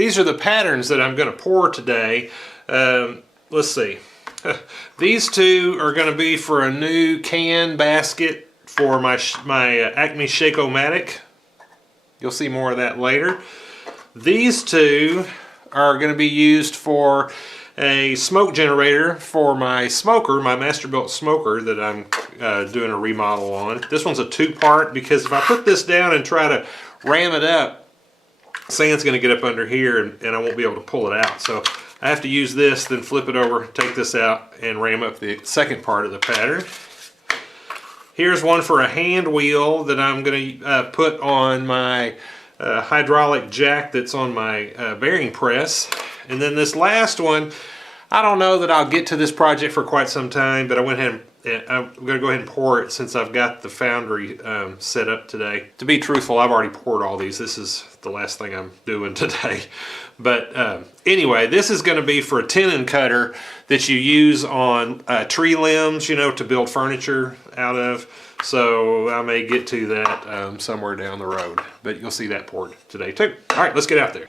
these are the patterns that I'm going to pour today. Let's see. These two are going to be for a new can basket for my Acme Shake-O-Matic. You'll see more of that later. These two are going to be used for a smoke generator for my smoker, my Masterbuilt smoker that I'm doing a remodel on. This one's a two-part because if I put this down and try to ram it up, sand's going to get up under here and I won't be able to pull it out. So I have to use this, then flip it over, take this out, and ram up the second part of the pattern. Here's one for a hand wheel that I'm going to put on my hydraulic jack that's on my bearing press. And then this last one, I don't know that I'll get to this project for quite some time, but I went ahead and I'm going to go ahead and pour it since I've got the Foundry set up today. To be truthful, I've already poured all these. This is the last thing I'm doing today. But anyway, this is going to be for a tenon cutter that you use on tree limbs, you know, to build furniture out of. So I may get to that somewhere down the road. But you'll see that poured today too. All right, let's get out there.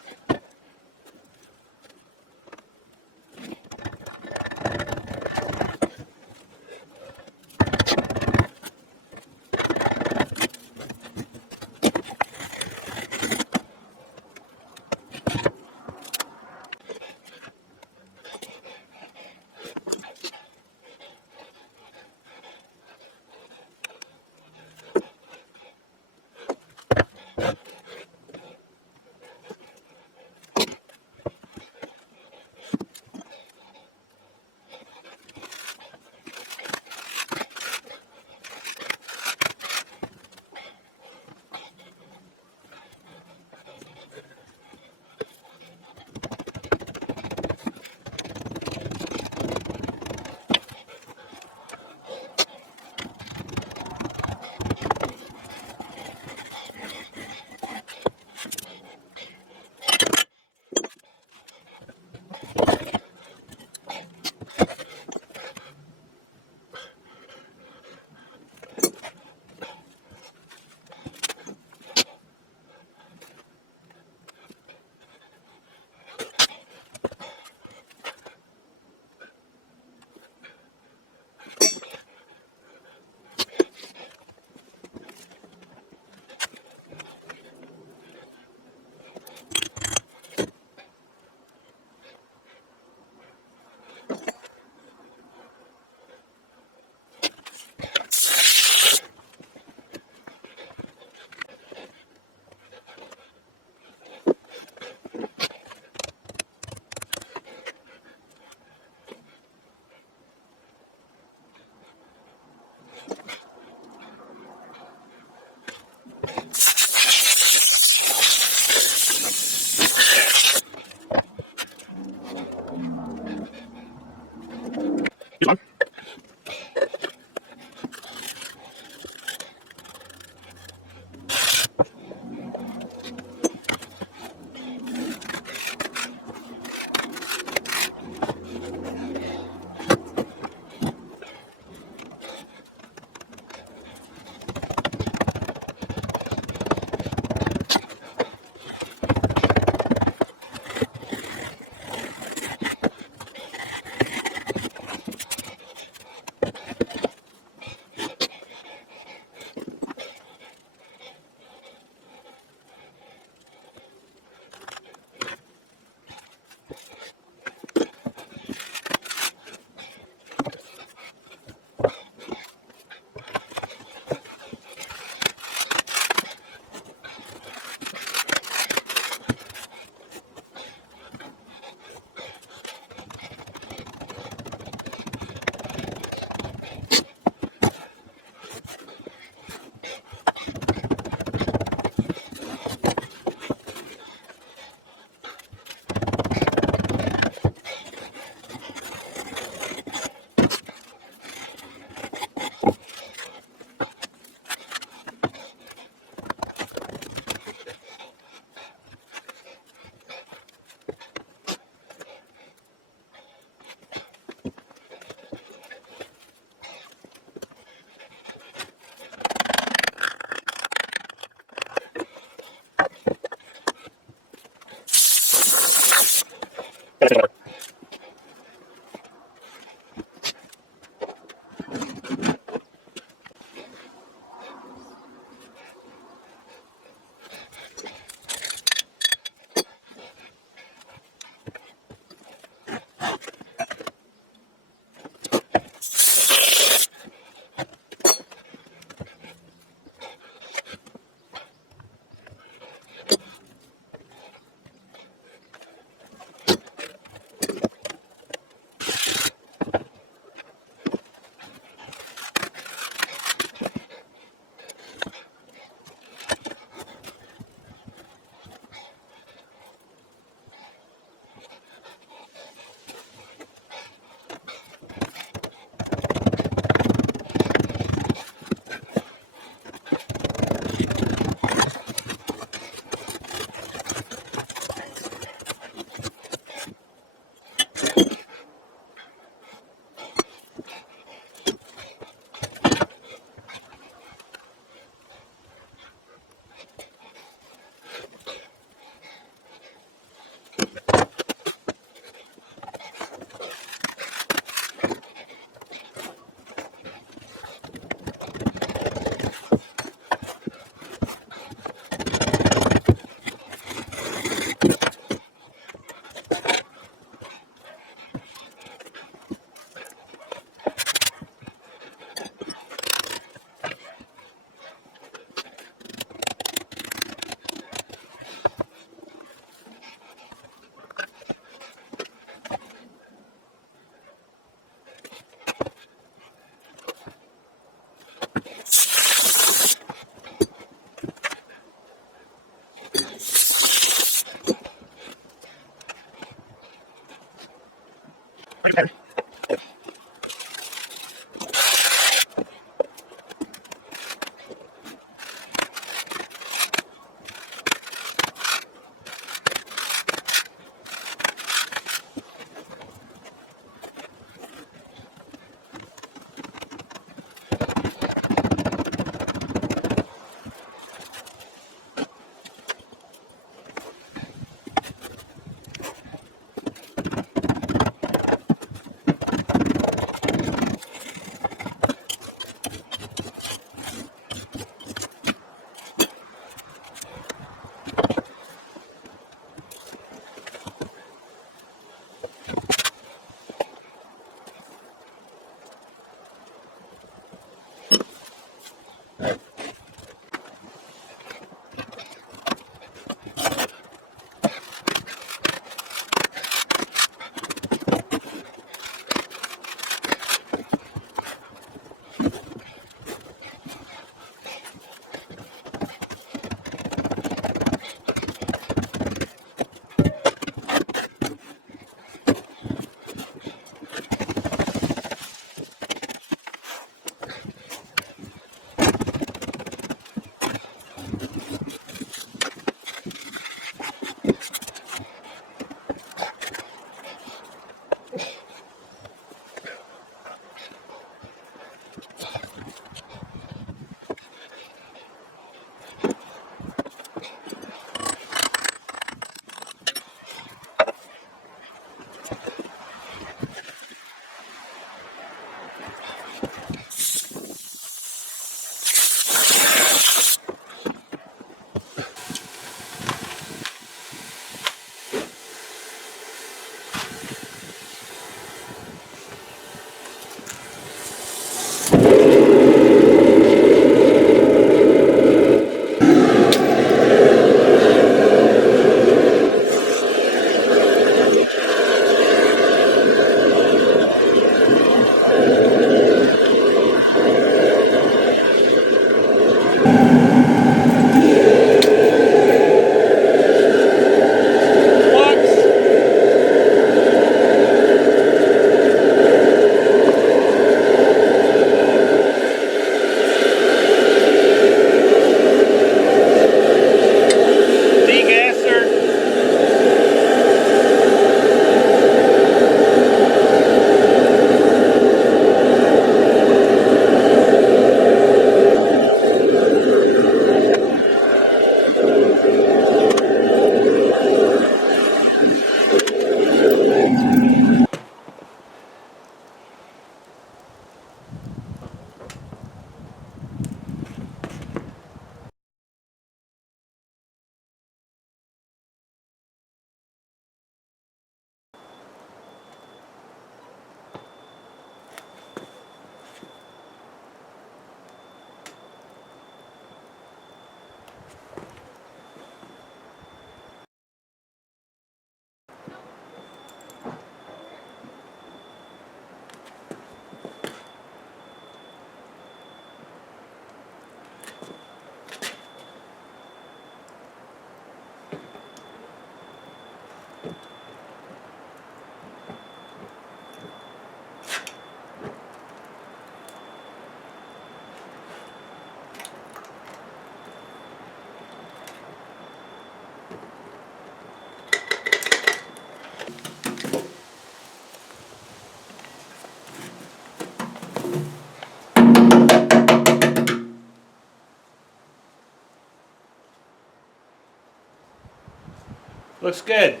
Looks good.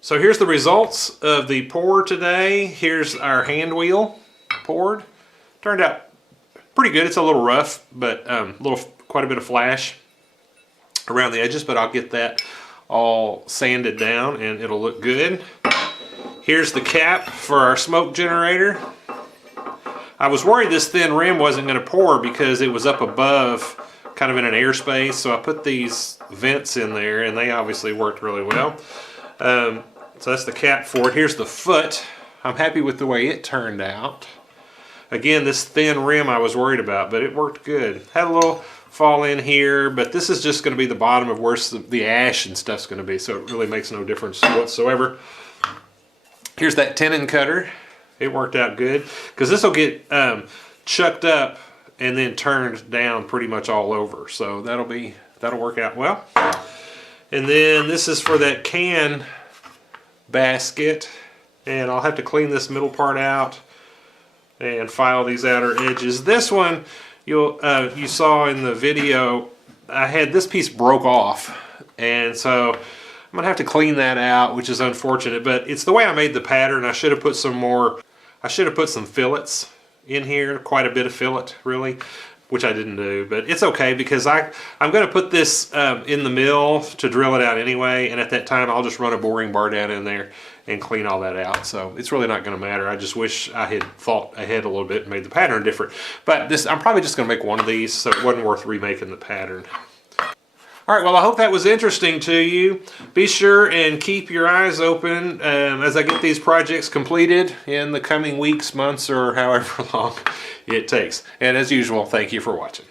So here's the results of the pour today. Here's our hand wheel poured. Turned out pretty good. It's a little rough, but quite a bit of flash around the edges, but I'll get that all sanded down and it'll look good. Here's the cap for our smoke generator. I was worried this thin rim wasn't going to pour because it was up above, kind of in an airspace, so I put these vents in there and they obviously worked really well. So that's the cap for it. Here's the foot. I'm happy with the way it turned out. Again, this thin rim I was worried about, but it worked good. Had a little fall in here, but this is just going to be the bottom of where the ash and stuff's going to be, so it really makes no difference whatsoever. Here's that tenon cutter. It worked out good, because this will get chucked up and then turned down pretty much all over, so that'll work out well. And then this is for that can basket, and I'll have to clean this middle part out and file these outer edges. This one you saw in the video, I had this piece broke off, and so I'm gonna have to clean that out, which is unfortunate, but it's the way I made the pattern. I should have put some fillets in here, quite a bit of fillet really, which I didn't do, but it's okay because I'm going to put this in the mill to drill it out anyway, and at that time I'll just run a boring bar down in there and clean all that out. So it's really not going to matter. I just wish I had thought ahead a little bit and made the pattern different. But I'm probably just going to make one of these, so it wasn't worth remaking the pattern. All right, well, I hope that was interesting to you. Be sure and keep your eyes open as I get these projects completed in the coming weeks, months, or however long it takes. And as usual, thank you for watching.